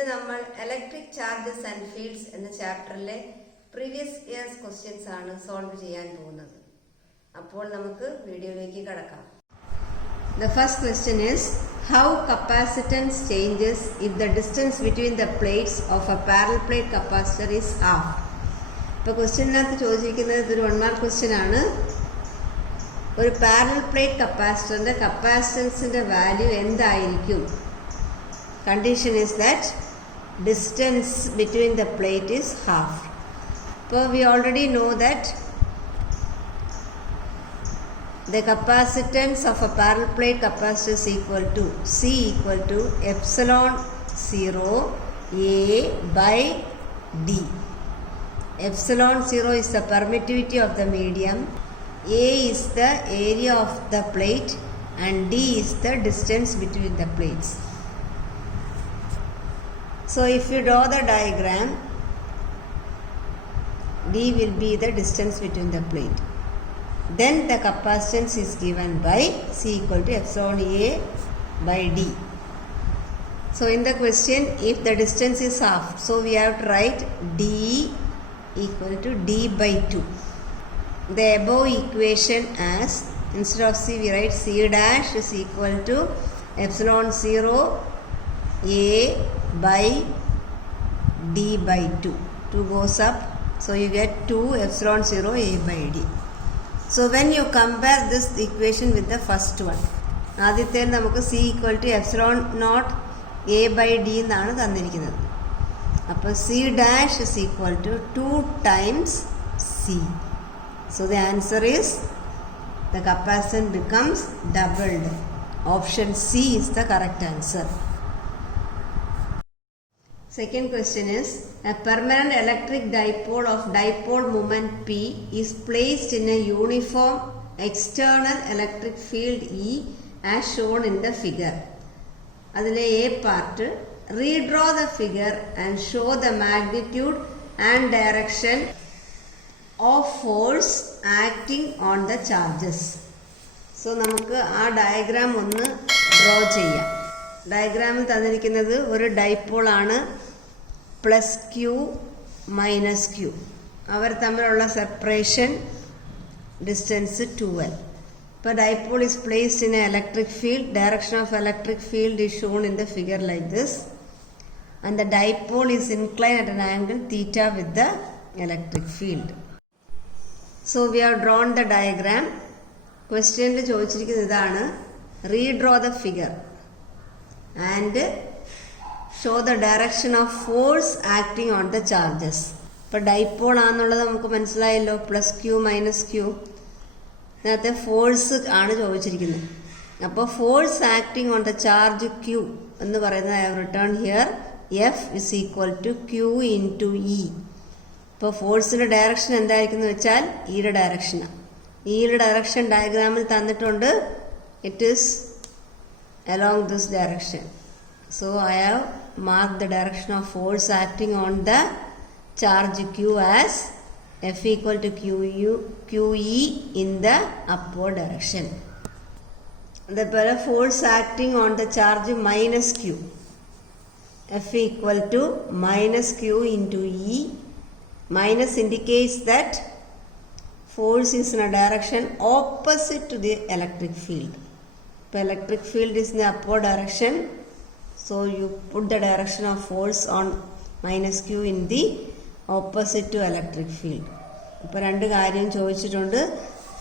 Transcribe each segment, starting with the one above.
ഇന്ന് നമ്മൾ electric charges and fields എന്ന ചാപ്റ്ററിലെ പ്രീവിയസ് ഇയേഴ്സ് ക്വസ്റ്റ്യൻസ് ആണ് സോൾവ് ചെയ്യാൻ പോകുന്നത്. അപ്പോൾ നമുക്ക് വീഡിയോയിലേക്ക് കടക്കാം. The first question is how capacitance changes if the distance between the plates of a parallel plate capacitor is half. ഇപ്പോൾ ക്വസ്റ്റ്യനകത്ത് ചോദിച്ചിരിക്കുന്നത് ഇതൊരു 1 മാർക്ക് ക്വസ്റ്റ്യൻ ആണ്. ഒരു പാരലൽ പ്ലേറ്റ് കപ്പാസിറ്ററിന്റെ കപ്പാസിറ്റൻസിന്റെ വാല്യൂ എന്തായിരിക്കും? Condition is that distance between the plate is half. So we already know that the capacitance of a parallel plate capacitor is equal to C equal to epsilon 0 A by D. Epsilon 0 is the permittivity of the medium, A is the area of the plate and D is the distance between the plates. So if you draw the diagram, D will be the distance between the plate. Then the capacitance is given by C equal to epsilon A by D. So in the question, if the distance is half, so we have to write D equal to D by 2. The above equation as, instead of C we write C dash is equal to epsilon 0 A by D by 2. 2 goes up, so you get 2 epsilon 0 A by D. So when you compare this equation with the first one, ആദ്യത്തെ നമുക്ക് C equal to epsilon naught A by D എന്നാണ് തന്നിരിക്കുന്നത്. അപ്പോൾ C dash is equal to 2 times C. So the answer is, the capacitance becomes doubled. Option C is the correct answer. Second question is, a permanent electric dipole of dipole moment P is placed in a uniform external electric field E as shown in the figure. അതിലെ A part, redraw the figure and show the magnitude and direction of force acting on the charges. So നമുക്ക് ആ diagram ഒന്ന് draw ചെയ്യാം. ഡയഗ്രാമിൽ തന്നിരിക്കുന്നത് ഒരു dipole ആണ്, plus q minus Q. അവർ തമ്മിലുള്ള സെപ്പറേഷൻ ഡിസ്റ്റൻസ് 12. ഇപ്പോൾ dipole is placed in A electric field. Direction of electric field is shown in the figure like this, and the dipole is incline at an angle theta with the electric field. So we have drone the diagram. ക്വസ്റ്റ്യനിൽ ചോദിച്ചിരിക്കുന്നത് ഇതാണ്, redraw the figure and show the direction of force acting on the charges. ഇപ്പോൾ dipole ആണെന്നുള്ളത് നമുക്ക് മനസ്സിലായല്ലോ, plus q minus q. ഇതിനകത്ത് force ആണ് ചോദിച്ചിരിക്കുന്നത്. അപ്പോൾ force acting on the charge q എന്ന് പറയുന്നത് I have written here F is equal to q into E ഇ. ഇപ്പോൾ ഫോഴ്സിൻ്റെ ഡയറക്ഷൻ എന്തായിരിക്കും എന്ന് വെച്ചാൽ ഇയുടെ ഡയറക്ഷനാണ്. ഇയുടെ ഡയറക്ഷൻ ഡയഗ്രാമിൽ തന്നിട്ടുണ്ട്. It is along this direction. So I have marked the direction of force acting on the charge Q as F equal to QE in the upward direction. The force acting on the charge minus Q, F equal to minus Q into E. Minus indicates that force is in a direction opposite to the electric field. The electric field is in the upward direction, so you put the direction of force on minus Q in the opposite to electric field. ഇപ്പോൾ രണ്ട് കാര്യം ചോദിച്ചിട്ടുണ്ട്.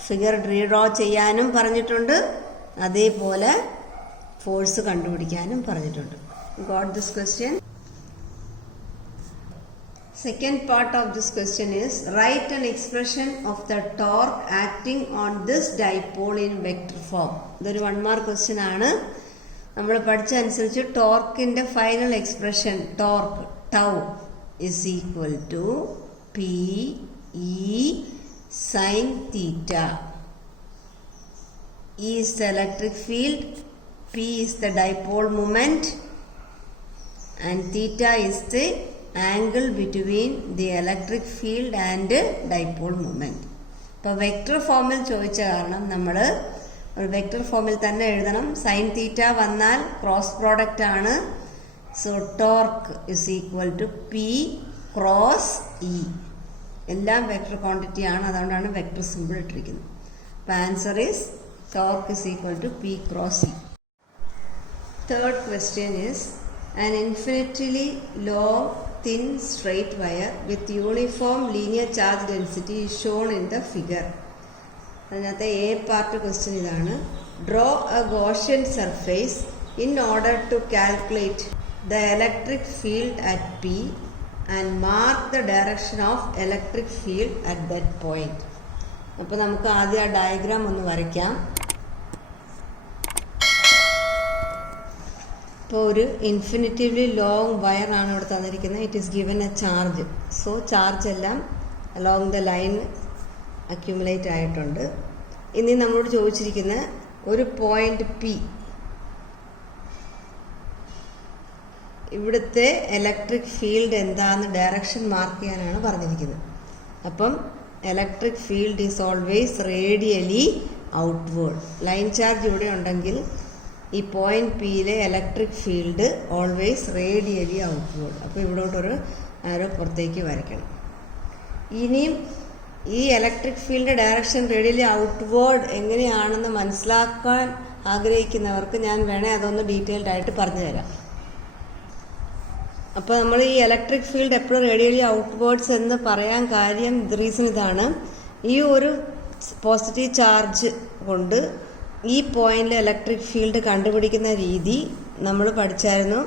Figure redraw ചെയ്യാനും പറഞ്ഞിട്ടുണ്ട്, അതേപോലെ force കണ്ടുപിടിക്കാനും പറഞ്ഞിട്ടുണ്ട്. Got this question? Second part of this question is, write an expression of the torque acting on this dipole in vector form. ഇതൊരു 1 മാർക്ക് ക്വസ്റ്റ്യൻ ആണ്. നമ്മൾ പഠിച്ച അനുസരിച്ച് ടോർക്കിന്റെ final expression torque tau is equal to P E sine theta. E is the electric field, P is the dipole moment and theta is the angle between the electric field and dipole moment. ഇപ്പോൾ vector ഫോമിൽ ചോദിച്ച കാരണം നമ്മൾ ഒരു vector ഫോമിൽ തന്നെ എഴുതണം. Sine theta വന്നാൽ ക്രോസ് പ്രോഡക്റ്റ് ആണ്, So torque is equal to P cross E. എല്ലാം വെക്ടർ ക്വാണ്ടിറ്റി ആണ്, അതുകൊണ്ടാണ് വെക്ടർ സിമ്പിൾ ഇട്ടിരിക്കുന്നത്. അപ്പോൾ answer is torque is equal to P cross E. Third question is an infinitely long thin straight wire with uniform linear charge density is shown in the figure. അതിനകത്തെ A part question ഇതാണ്. Draw a Gaussian surface in order to calculate the electric field at P and mark the direction of electric field at that point. അപ്പോൾ നമുക്ക് ആദ്യം ആ diagram ഒന്ന് വരയ്ക്കാം. ഇപ്പോൾ ഒരു ഇൻഫിനിറ്റീവ്ലി ലോങ് വയർ ആണ് ഇവിടെ തന്നിരിക്കുന്നത്. It is given A charge. So charge എല്ലാം അലോങ് ദ ലൈൻ അക്യുമുലേറ്റ് ആയിട്ടുണ്ട്. ഇനി നമ്മളോട് ചോദിച്ചിരിക്കുന്ന ഒരു പോയിന്റ് പി, ഇവിടുത്തെ ഇലക്ട്രിക് ഫീൽഡ് എന്താന്ന് ഡയറക്ഷൻ മാർക്ക് ചെയ്യാനാണ് പറഞ്ഞിരിക്കുന്നത്. അപ്പം electric field is always radially outward. Line charge ഇവിടെ ഉണ്ടെങ്കിൽ ഈ പോയിന്റ് പിയിലെ electric field always radially outward. അപ്പോൾ ഇവിടോട്ടൊരു ആരോ പുറത്തേക്ക് വരയ്ക്കണം. ഇനിയും ഈ electric field direction radially outward എങ്ങനെയാണെന്ന് മനസ്സിലാക്കാൻ ആഗ്രഹിക്കുന്നവർക്ക് ഞാൻ വേണേൽ അതൊന്ന് ഡീറ്റെയിൽഡ് ആയിട്ട് പറഞ്ഞു തരാം. അപ്പോൾ നമ്മൾ ഈ ഇലക്ട്രിക് ഫീൽഡ് എപ്പോഴും റേഡിയലി ഔട്ട്വേർഡ്സ് എന്ന് പറയാൻ കാര്യം റീസൺ ഇതാണ്. ഈ ഒരു പോസിറ്റീവ് ചാർജ് കൊണ്ട് ഈ പോയിന്റിൽ ഇലക്ട്രിക് ഫീൽഡ് കണ്ടുപിടിക്കുന്ന രീതി നമ്മൾ പഠിച്ചായിരുന്നു.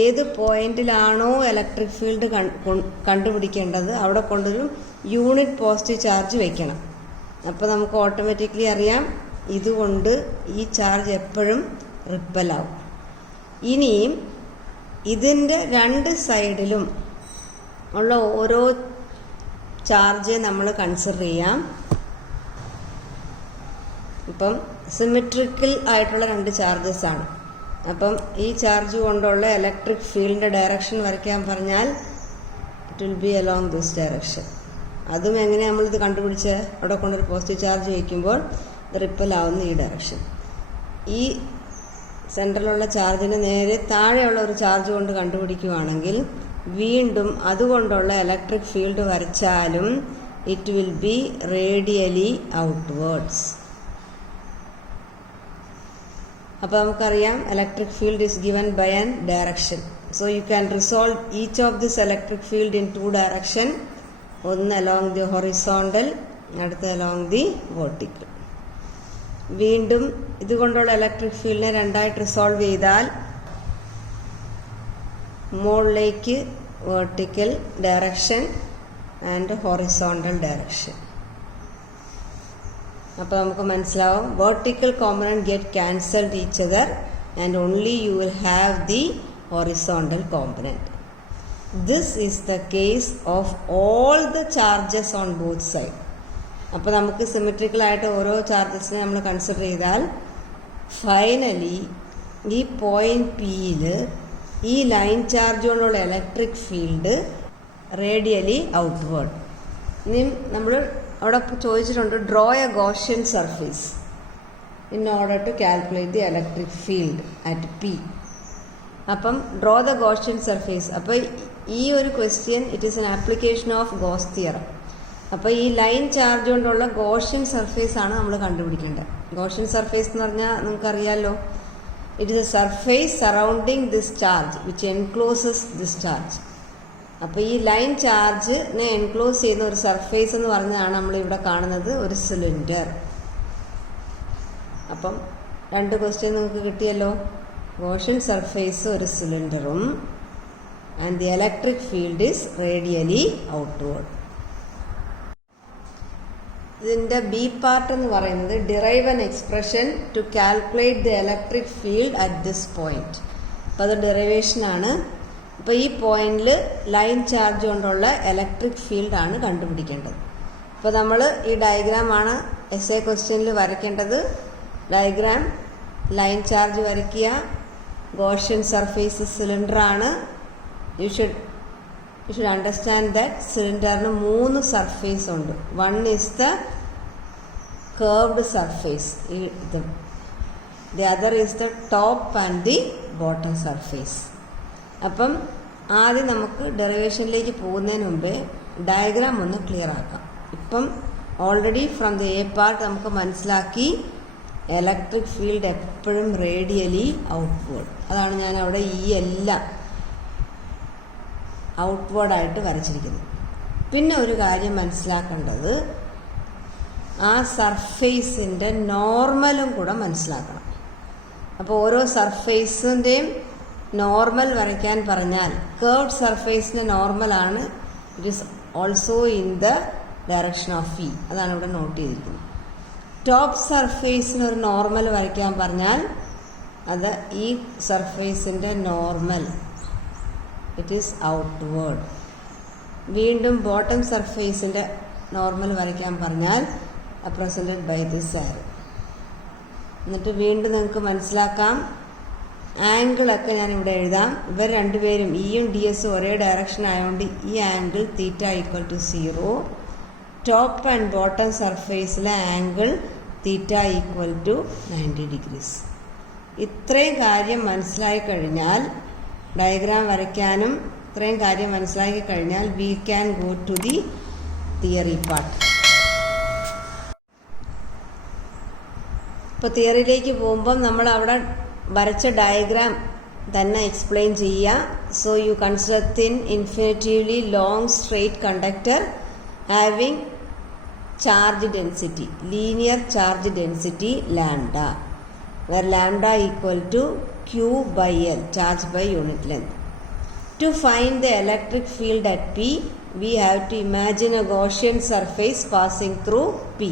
ഏത് പോയിന്റിലാണോ ഇലക്ട്രിക് ഫീൽഡ് കണ്ടുപിടിക്കേണ്ടത് അവിടെ കൊണ്ടൊരു യൂണിറ്റ് പോസിറ്റീവ് ചാർജ് വെക്കണം. അപ്പോൾ നമുക്ക് ഓട്ടോമാറ്റിക്കലി അറിയാം ഇതുകൊണ്ട് ഈ ചാർജ് എപ്പോഴും റിപ്പലാവും. ഇനിയും ഇതിൻ്റെ രണ്ട് സൈഡിലും ഉള്ള ഓരോ ചാർജ് നമ്മൾ കൺസിഡർ ചെയ്യാം. ഇപ്പം സിമെട്രിക്കൽ ആയിട്ടുള്ള രണ്ട് ചാർജസ് ആണ്. അപ്പം ഈ ചാർജ് കൊണ്ടുള്ള ഇലക്ട്രിക് ഫീൽഡിൻ്റെ ഡയറക്ഷൻ വരയ്ക്കാൻ പറഞ്ഞാൽ it will B along this direction. അതും എങ്ങനെ നമ്മളിത് കണ്ടുപിടിച്ച് അവിടെ കൊണ്ടൊരു പോസിറ്റീവ് ചാർജ് വയ്ക്കുമ്പോൾ ഇത് റിപ്പലാവുന്ന ഈ ഡയറക്ഷൻ. ഈ സെൻറ്ററിലുള്ള ചാർജിന് നേരെ താഴെയുള്ള ഒരു ചാർജ് കൊണ്ട് കണ്ടുപിടിക്കുകയാണെങ്കിൽ വീണ്ടും അതുകൊണ്ടുള്ള ഇലക്ട്രിക് ഫീൽഡ് വരച്ചാലും it will be radially outwards. അപ്പോൾ നമുക്കറിയാം electric field is given by an direction. So you can resolve each of this electric field in two direction. ഒന്ന് അലോങ് ദി ഹൊറിസോണ്ടൽ, അടുത്ത അലോങ് ദി വെർട്ടിക്കൽ. വീണ്ടും ഇതുകൊണ്ടുള്ള electric ഫീൽഡിനെ രണ്ടായിട്ട് resolve ചെയ്താൽ മുകളിലേക്ക് vertical direction and horizontal direction. അപ്പോൾ നമുക്ക് മനസ്സിലാവും vertical component get cancelled each other and only you will have the horizontal component. This is the case of all the charges on both side. അപ്പോൾ നമുക്ക് സിമെട്രിക്കലായിട്ട് ഓരോ ചാർജസിനെ നമ്മൾ consider ചെയ്താൽ finally ഈ point പിയിൽ ഈ ലൈൻ ചാർജ് കൊണ്ടുള്ള ഇലക്ട്രിക് ഫീൽഡ് റേഡിയലി ഔട്ട്വേർഡ്. ഇനി നമ്മൾ അവിടെ ചോദിച്ചിട്ടുണ്ട് draw a Gaussian surface in order to calculate the electric field at P. അപ്പം ഡ്രോ ദ ഗോഷ്യൻ സർഫേസ്. അപ്പോൾ ഈ ഒരു question it is an application of Gauss theorem. അപ്പോൾ ഈ ലൈൻ ചാർജ് കൊണ്ടുള്ള ഗോഷ്യൻ സർഫേസ് ആണ് നമ്മൾ കണ്ടുപിടിക്കേണ്ടത്. ഗോഷ്യൻ സർഫേസ് എന്ന് പറഞ്ഞാൽ നിങ്ങൾക്കറിയാമല്ലോ, it is a surface surrounding this charge which encloses this charge. അപ്പോൾ ഈ ലൈൻ ചാർജിനെ എൻക്ലോസ് ചെയ്യുന്ന ഒരു സർഫേസ് എന്ന് പറഞ്ഞാണ് നമ്മളിവിടെ കാണുന്നത് ഒരു സിലിണ്ടർ. അപ്പം രണ്ട് ക്വസ്റ്റ്യൻ നിങ്ങൾക്ക് കിട്ടിയല്ലോ. ഗോഷ്യൻ സർഫേസ് ഒരു സിലിണ്ടറും and the electric field is radially outward. ഇതിൻ്റെ ബി പാർട്ട് എന്ന് പറയുന്നത് derive an expression to calculate the electric field at this point. അപ്പോൾ അത് ഡെറിവേഷനാണ്. അപ്പോൾ ഈ പോയിന്റിൽ ലൈൻ ചാർജ് കൊണ്ടുള്ള ഇലക്ട്രിക് ഫീൽഡാണ് കണ്ടുപിടിക്കേണ്ടത്. അപ്പോൾ നമ്മൾ ഈ ഡയഗ്രാമാണ് എസ്എ ക്വസ്റ്റ്യനിൽ വരയ്ക്കേണ്ടത്. ഡയഗ്രാം ലൈൻ ചാർജ് വരയ്ക്കുക. ഗോഷ്യൻ സർഫേസ് സിലിണ്ടറാണ്. യു ഷുഡ് അണ്ടർസ്റ്റാൻഡ് ദാറ്റ് സിലിണ്ടറിന് 3 സർഫേസ് ഉണ്ട്. One is the curved surface, ഇത് the other is the top and the bottom surface. അപ്പം ആദ്യം നമുക്ക് ഡെറിവേഷനിലേക്ക് പോകുന്നതിന് മുമ്പേ ഡയഗ്രാം ഒന്ന് ക്ലിയർ ആക്കാം. ഇപ്പം already from the A part നമുക്ക് മനസ്സിലാക്കി ഇലക്ട്രിക് ഫീൽഡ് എപ്പോഴും റേഡിയലി ഔട്ട്വേർഡ്. അതാണ് ഞാൻ അവിടെ ഈ എല്ലാം ഔട്ട്വേർഡായിട്ട് വരച്ചിരിക്കുന്നത്. പിന്നെ ഒരു കാര്യം മനസ്സിലാക്കേണ്ടത് ആ സർഫേസിൻ്റെ നോർമലും കൂടെ മനസ്സിലാക്കണം. അപ്പോൾ ഓരോ സർഫേസിൻ്റെയും നോർമൽ വരയ്ക്കാൻ പറഞ്ഞാൽ കേർവ്ഡ് സർഫേസിൻ്റെ നോർമലാണ് it is also in the direction of E. അതാണ് ഇവിടെ നോട്ട് ചെയ്തിരിക്കുന്നത്. ടോപ്പ് സർഫേസിന് ഒരു നോർമൽ വരയ്ക്കാൻ പറഞ്ഞാൽ അത് ഈ സർഫേസിൻ്റെ നോർമൽ ഇറ്റ് ഈസ് ഔട്ട്വേർഡ്. വീണ്ടും ബോട്ടം സർഫേസിൻ്റെ നോർമൽ വരയ്ക്കാൻ പറഞ്ഞാൽ റെപ്രസെൻറ്റഡ് ബൈ ദിസ് ആരോ. എന്നിട്ട് വീണ്ടും നിങ്ങൾക്ക് മനസ്സിലാക്കാം ആംഗിളൊക്കെ ഞാനിവിടെ എഴുതാം. ഇവർ രണ്ടുപേരും ഇയും ഡി എസും ഒരേ ഡയറക്ഷൻ ആയതുകൊണ്ട് ഈ angle theta equal to 0. Top and bottom സർഫേസിലെ angle theta equal to 90 degrees. ഇത്രയും കാര്യം മനസ്സിലായി കഴിഞ്ഞാൽ ഡയഗ്രാം വരയ്ക്കാനും ഇത്രയും കാര്യം മനസ്സിലാക്കി കഴിഞ്ഞാൽ we can go to the theory part. ഇപ്പോൾ തിയറിയിലേക്ക് പോകുമ്പം നമ്മൾ അവിടെ വരച്ച ഡയഗ്രാം തന്നെ എക്സ്പ്ലെയിൻ ചെയ്യുക. So you consider thin infinitively long straight conductor having charge density, linear charge density lambda, where lambda equal to Q by L, charge by unit length. To find the electric field at P, we have to imagine a Gaussian surface passing through P.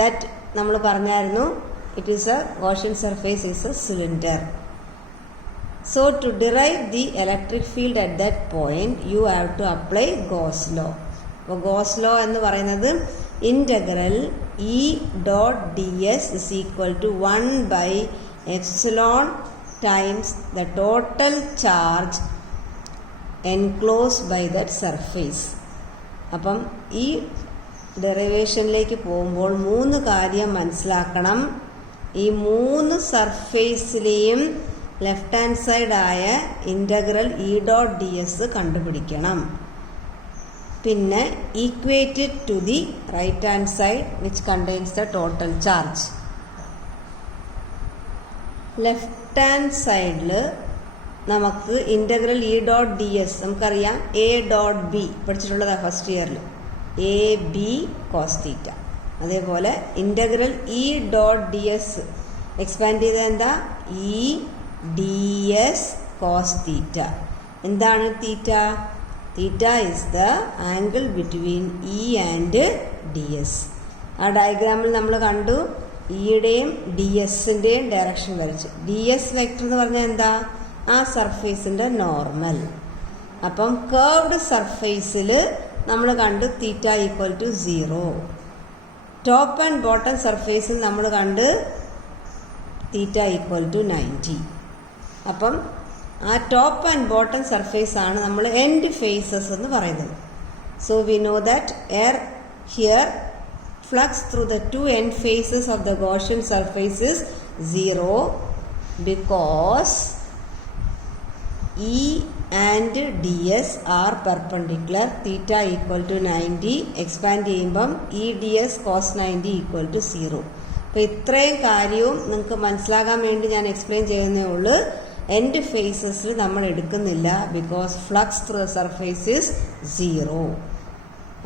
That നമ്മൾ പറഞ്ഞായിരുന്നു, it is a Gaussian surface is a cylinder. So to derive the electric field at that point, you have to apply Gauss law. അപ്പോൾ Gauss law എന്ന് പറയുന്നത് integral E dot ds is equal to 1 by epsilon times the total charge enclosed by that surface. അപ്പം ഈ ഡെറിവേഷനിലേക്ക് പോകുമ്പോൾ 3 കാര്യം മനസ്സിലാക്കണം. ഈ 3 സർഫേസിലെയും ലെഫ്റ്റ് ഹാൻഡ് സൈഡായ integral E dot D S കണ്ടുപിടിക്കണം. പിന്നെ equated to the right hand side which contains the total charge. Left hand സൈഡിൽ നമുക്ക് integral E dot D S നമുക്കറിയാം എ ഡോട്ട് ബി പഠിച്ചിട്ടുള്ളതാണ് ഫസ്റ്റ് ഇയറിൽ, എ ബി കോസ് തീറ്റ. അതേപോലെ integral E dot D S expand ചെയ്താൽ എന്താ, E D S cos theta. എന്താണ് theta? Theta is the angle between E and d S. ആ ഡയഗ്രാമിൽ നമ്മൾ കണ്ടു ഇയുടെയും ഡി എസിൻ്റെയും ഡയറക്ഷൻ വരച്ചു. ഡി എസ് വെക്ടർ എന്ന് പറഞ്ഞാൽ എന്താ, ആ സർഫേസിൻ്റെ നോർമൽ. അപ്പം കേർവ്ഡ് സർഫേസിൽ നമ്മൾ കണ്ട് theta equal to 0. Top and bottom സർഫേസിൽ നമ്മൾ കണ്ട് തീറ്റ ഈക്വൽ ടു 90. അപ്പം ആ ടോപ്പ് ആൻഡ് ബോട്ടം സർഫേസ് ആണ് നമ്മൾ എൻഡ് ഫേസസ് എന്ന് പറയുന്നത്. So we know that here flux through the two end faces of the Gaussian surface is 0 because E and ds are perpendicular. Theta equal to 90. expand ചെയ്യുമ്പം E ds cos 90 equal to 0. അപ്പോൾ ഇത്രയും കാര്യവും നിങ്ങൾക്ക് മനസ്സിലാകാൻ വേണ്ടി ഞാൻ explain ചെയ്യുന്നേ ഉള്ളൂ. എൻഡ് ഫേസസിൽ നമ്മൾ എടുക്കുന്നില്ല because flux through the surface is 0.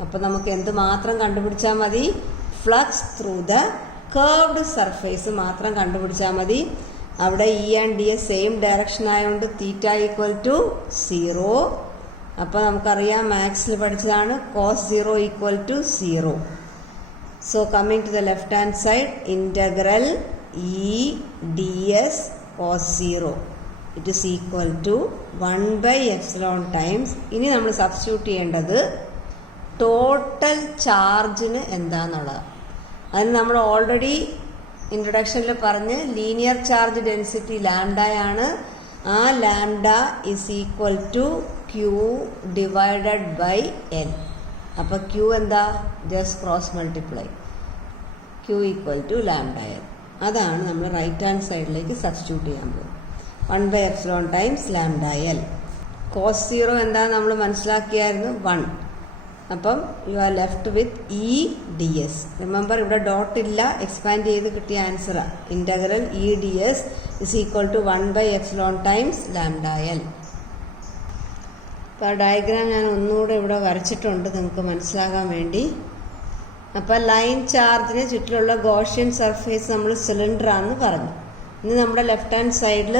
അപ്പോൾ നമുക്ക് എന്ത് മാത്രം കണ്ടുപിടിച്ചാൽ മതി, flux through the curved surface മാത്രം കണ്ടുപിടിച്ചാൽ മതി. അവിടെ E and d s same direction ആയതുകൊണ്ട് തീറ്റ ഈക്വൽ ടു 0. അപ്പോൾ നമുക്കറിയാം മാത്സിൽ പഠിച്ചതാണ് cos 0 equal to 0. So coming to the left hand side integral E D S cos 0 it is equal to 1 by epsilon times. ഇനി നമ്മൾ substitute ചെയ്യേണ്ടത് total ചാർജിന് എന്താണെന്നുള്ളത്. അതിന് നമ്മൾ ഓൾറെഡി ഇൻട്രൊഡക്ഷനിൽ പറഞ്ഞ് ലീനിയർ ചാർജ് ഡെൻസിറ്റി ലാംഡയാണ്. ആ lambda is equal to Q divided by L. അപ്പോൾ ക്യൂ എന്താ, just cross multiply, Q equal to lambda L. അതാണ് നമ്മൾ റൈറ്റ് ഹാൻഡ് സൈഡിലേക്ക് സബ്സ്റ്റിറ്റ്യൂട്ട് ചെയ്യാൻ പോകും. 1/epsilon times lambda L. Cos 0 എന്താണെന്ന് നമ്മൾ മനസ്സിലാക്കിയായിരുന്നു, 1. അപ്പം you are left with E D S. Remember ഇവിടെ ഡോട്ട് ഇല്ല, എക്സ്പാൻഡ് ചെയ്ത് കിട്ടിയ ആൻസറാണ്. Integral E D S is equal to 1/epsilon times lambda L. അപ്പോൾ ആ ഡയഗ്രാം ഞാൻ ഒന്നുകൂടെ ഇവിടെ വരച്ചിട്ടുണ്ട് നിങ്ങൾക്ക് മനസ്സിലാകാൻ വേണ്ടി. അപ്പോൾ ലൈൻ ചാർജിന് ചുറ്റിലുള്ള ഗോഷ്യൻ സർഫേസ് നമ്മൾ സിലിണ്ടറാണെന്ന് പറഞ്ഞു. ഇനി നമ്മുടെ ലെഫ്റ്റ് ഹാൻഡ് സൈഡിൽ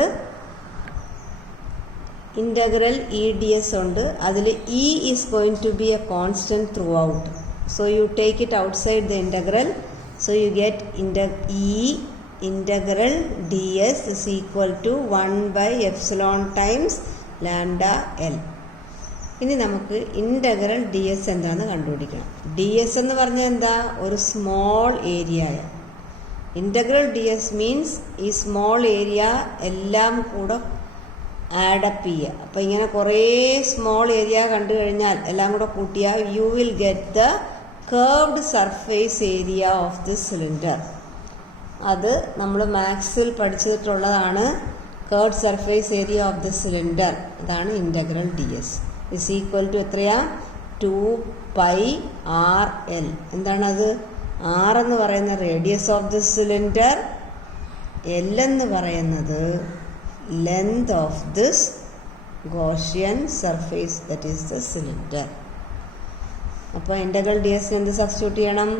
ഇൻ്റഗ്രൽ ഇ ഡി എസ് ഉണ്ട്. അതിൽ E is going to be a constant throughout. So you take it outside the integral. So you get E integral D S is equal to 1/epsilon times lambda L. ഇനി നമുക്ക് integral D S എന്താണെന്ന് കണ്ടുപിടിക്കണം. D S എന്ന് പറഞ്ഞാൽ എന്താ? ഒരു small area. Integral D S means ഈ small area എല്ലാം കൂടെ ആഡപ്പ് ചെയ്യുക. അപ്പോൾ ഇങ്ങനെ കുറേ സ്മോൾ ഏരിയ കണ്ടു കഴിഞ്ഞാൽ എല്ലാം കൂടെ കൂട്ടിയാൽ you will get the curved surface area of the cylinder. അത് നമ്മൾ മാത്സിൽ പഠിച്ചിട്ടുള്ളതാണ്. Curved surface area of the cylinder, അതാണ് integral D S is equal to എത്രയാ? 2πrl. എന്താണത്? ആർ എന്ന് പറയുന്ന radius of the cylinder, L എന്ന് പറയുന്നത് length of this Gaussian surface, that is the cylinder. അപ്പോൾ ഇൻ്റഗ്രൽ ഡി എസിന് എന്ത് സബ്സ്റ്റിറ്റ്യൂട്ട് ചെയ്യണം?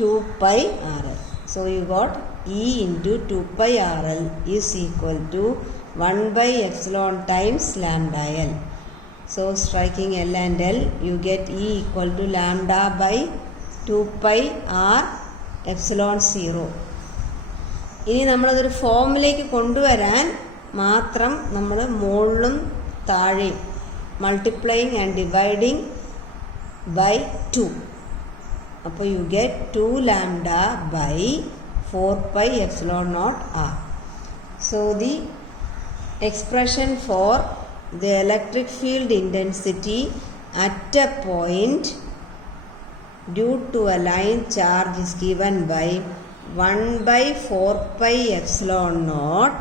2πrl. So you got E into 2πrl is equal to 1/epsilon times lambda L. So striking L and L, you get E equal to lambda by 2πr epsilon 0. ഇനി നമ്മളതൊരു ഫോമിലേക്ക് കൊണ്ടുവരാൻ മാത്രം നമ്മൾ മുകളിലും താഴെയും മൾട്ടിപ്ലൈയിങ് ആൻഡ് ഡിവൈഡിങ് ബൈ 2. അപ്പോൾ you get 2 lambda by 4π epsilon naught r. So the expression for the electric field intensity at a point due to a line charge is given by 1/4π naught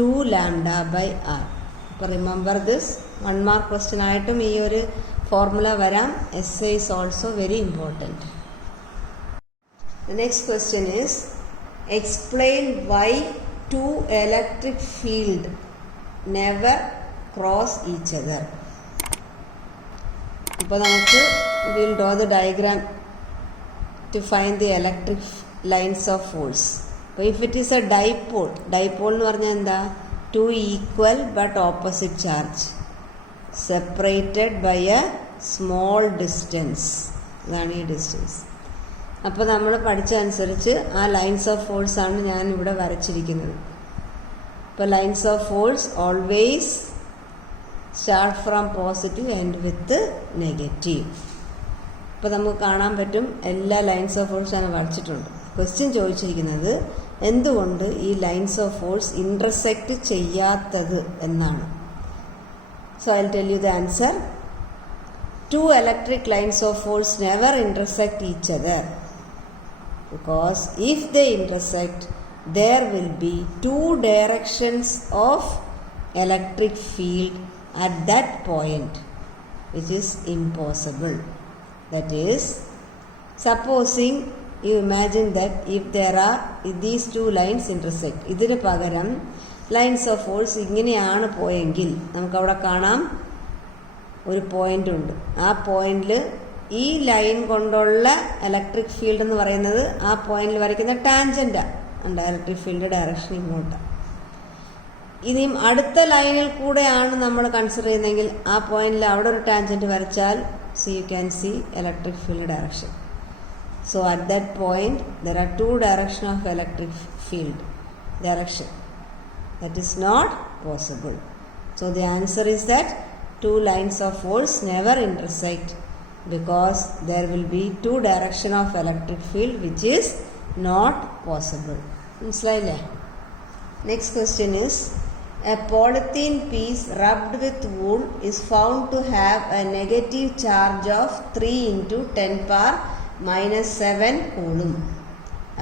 2 lambda by r. അപ്പോൾ remember this. 1 mark question ആയിട്ടും ഈ ഒരു formula വരാം. S is also very important. The next question is, explain why two electric field never cross each other. ഇപ്പോൾ നമുക്ക് we'll draw the diagram to find the electric lines of force. അപ്പോൾ if it is a dipole, dipole എന്ന് പറഞ്ഞാൽ എന്താ? Two equal but opposite charge separated by a small distance. അതാണ് ഈ distance. അപ്പോൾ നമ്മൾ പഠിച്ചതനുസരിച്ച് ആ ലൈൻസ് ഓഫ് ഫോഴ്സ് ആണ് ഞാൻ ഇവിടെ വരച്ചിരിക്കുന്നത്. ഇപ്പോൾ lines of force always start from positive end with negative. ഇപ്പോൾ നമുക്ക് കാണാൻ പറ്റും എല്ലാ ലൈൻസ് ഓഫ് ഫോഴ്സ് ഞാൻ വരച്ചിട്ടുണ്ട്. ക്വസ്റ്റ്യൻ ചോദിച്ചിരിക്കുന്നത് എന്തുകൊണ്ട് ഈ ലൈൻസ് ഓഫ് ഫോഴ്സ് ഇൻ്റർസെക്റ്റ് ചെയ്യാത്തത് എന്നാണ്. So I will tell you the answer. Two electric lines of force never intersect each other, because if they intersect, there will be two directions of electric field at that point, which is impossible. That is, supposing you imagine that if these two lines intersect, ഇതിന് പകരം lines of force ഇങ്ങനെയാണ് പോയെങ്കിൽ നമുക്കവിടെ കാണാം ഒരു point ഉണ്ട്. ആ പോയിന്റിൽ ഈ ലൈൻ കൊണ്ടുള്ള ഇലക്ട്രിക് ഫീൽഡ് എന്ന് പറയുന്നത് ആ പോയിന്റിൽ വരയ്ക്കുന്ന ടാൻജൻ്റാണ്. ഉണ്ട് ഇലക്ട്രിക് ഫീൽഡ് ഡയറക്ഷൻ ഇങ്ങോട്ടാണ്. ഇനിയും അടുത്ത ലൈനിൽ കൂടെയാണ് നമ്മൾ കൺസിഡർ ചെയ്യുന്നതെങ്കിൽ ആ പോയിന്റിൽ അവിടെ ഒരു ടാൻജൻറ്റ് വരച്ചാൽ you can see electric field direction. So at that point there are two direction of electric field direction. That is not possible. So the answer is that two lines of force never intersect, because there will be two direction of electric field, which is not possible. മനസ്സിലായില്ലേ? Next question is, a polythene piece rubbed with wool is found to have a negative charge of 3 × 10⁻⁷ coulomb.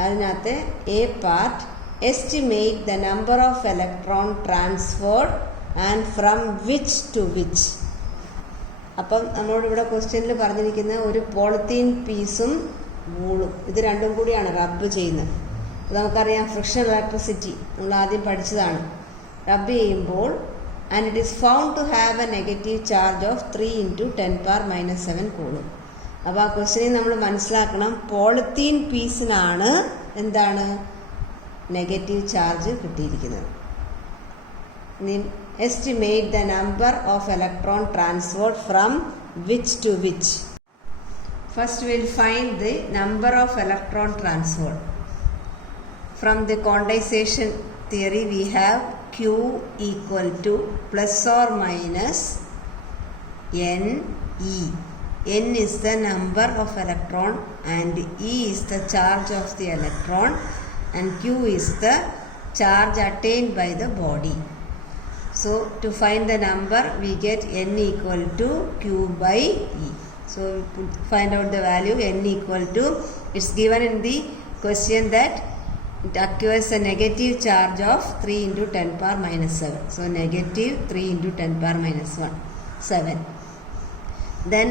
അതിനകത്ത് a part estimate the number of electron transferred and from which to which. അപ്പം നമ്മളോടിവിടെ ക്വസ്റ്റ്യനിൽ പറഞ്ഞിരിക്കുന്ന ഒരു polythene പീസും വൂളും ഇത് രണ്ടും കൂടിയാണ് റബ്ബ് ചെയ്യുന്നത്. അത് നമുക്കറിയാം ഫ്രിക്ഷൻ ഇലക്ട്രിസിറ്റി നമ്മൾ ആദ്യം പഠിച്ചതാണ്. റബ്ബ് ചെയ്യുമ്പോൾ and it is found to have a negative charge of 3 × 10⁻⁷ coulomb. അപ്പോൾ ആ ക്വസ്റ്റ്യനിൽ നമ്മൾ മനസ്സിലാക്കണം പോളിത്തീൻ പീസിനാണ് എന്താണ് നെഗറ്റീവ് ചാർജ് കിട്ടിയിരിക്കുന്നത്. Estimate the number of electron transferred from which to which. First we will find the number of electron transferred. From the quantization theory we have Q equal to plus or minus N E. N is the number of electron and E is the charge of the electron and Q is the charge attained by the body. So to find the number we get N equal to Q by E. So we find out the value N equal to, it's given in the question that it acquires a negative charge of 3 × 10⁻⁷. So negative 3 × 10⁻⁷. Then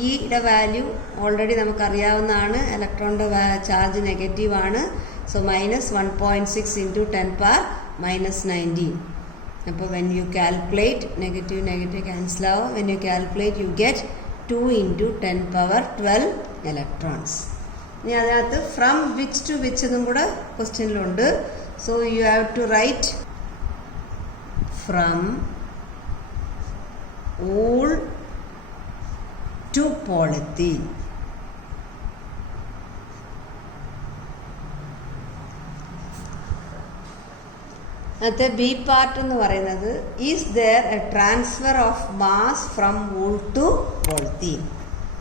E യുടെ value already നമുക്കറിയാവുന്നതാണ്. ഇലക്ട്രോണിൻ്റെ charge negative ആണ്. So -1.6 × 10⁻⁹. അപ്പോൾ when you calculate negative cancel ആവും. when you calculate you get 2 × 10⁻12 electrons. ഇനി അതിനകത്ത് from which to which എന്നും കൂടെ ക്വസ്റ്റ്യനിലുണ്ട്. So you have to write from wool to polythene. അടുത്ത ബി പാർട്ട് എന്ന് പറയുന്നത് is there a transfer of mass from wool to polythene.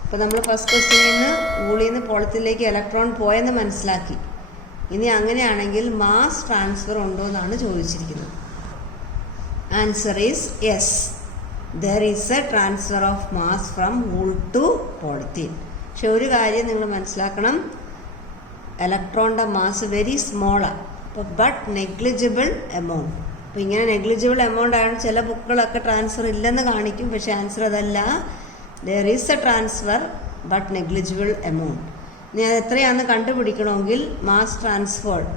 ഇപ്പോൾ നമ്മൾ ഫസ്റ്റ് ക്വസ്റ്റ്യനിൽ നിന്ന് വൂളിൽ നിന്ന് പോളിത്തീനിലേക്ക് ഇലക്ട്രോൺ പോയെന്ന് മനസ്സിലാക്കി. ഇനി അങ്ങനെയാണെങ്കിൽ മാസ് ട്രാൻസ്ഫർ ഉണ്ടോ എന്നാണ് ചോദിച്ചിരിക്കുന്നത്. Answer is yes, there is a transfer of mass from wool to polythene. പക്ഷെ ഒരു കാര്യം നിങ്ങൾ മനസ്സിലാക്കണം, ഇലക്ട്രോണിൻ്റെ മാസ് വെരി സ്മോളാണ്. But negligible amount. അപ്പോൾ ഇങ്ങനെ നെഗ്ലിജിബിൾ എമൗണ്ട് ആയതുകൊണ്ട് ചില ബുക്കുകളൊക്കെ ട്രാൻസ്ഫർ ഇല്ലെന്ന് കാണിക്കും. പക്ഷേ ആൻസർ അതല്ല. There is a transfer but negligible amount. ഇനി അത് എത്രയാണെന്ന് കണ്ടുപിടിക്കണമെങ്കിൽ മാസ് ട്രാൻസ്ഫേർഡ്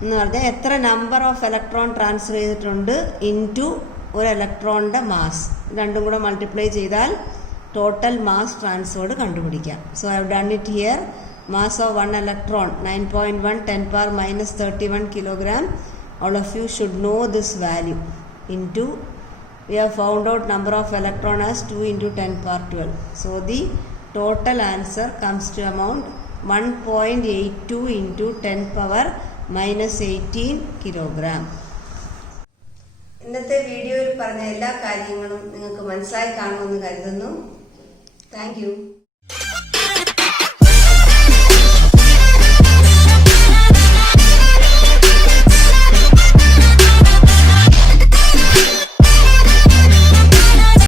എന്ന് പറഞ്ഞാൽ എത്ര നമ്പർ ഓഫ് ഇലക്ട്രോൺ ട്രാൻസ്ഫർ ചെയ്തിട്ടുണ്ട് ഇൻറ്റു ഒരു ഇലക്ട്രോണിൻ്റെ മാസ്, രണ്ടും കൂടെ മൾട്ടിപ്ലൈ ചെയ്താൽ ടോട്ടൽ മാസ് ട്രാൻസ്ഫേർഡ് കണ്ടുപിടിക്കാം. So I have done it here. Mass of one electron 9.1 10⁻⁻31 kilogram. All of you should know this value. Into we have found out number of electron as 2 × 10⁻12. So the total answer comes to amount 1.82 × 10⁻⁻18 kilogram. ഇന്നത്തെ വീഡിയോയിൽ പറഞ്ഞ എല്ലാ കാര്യങ്ങളും നിങ്ങൾക്ക് മനസ്സിലായി കാണുമെന്ന് കരുതുന്നു. Thank you.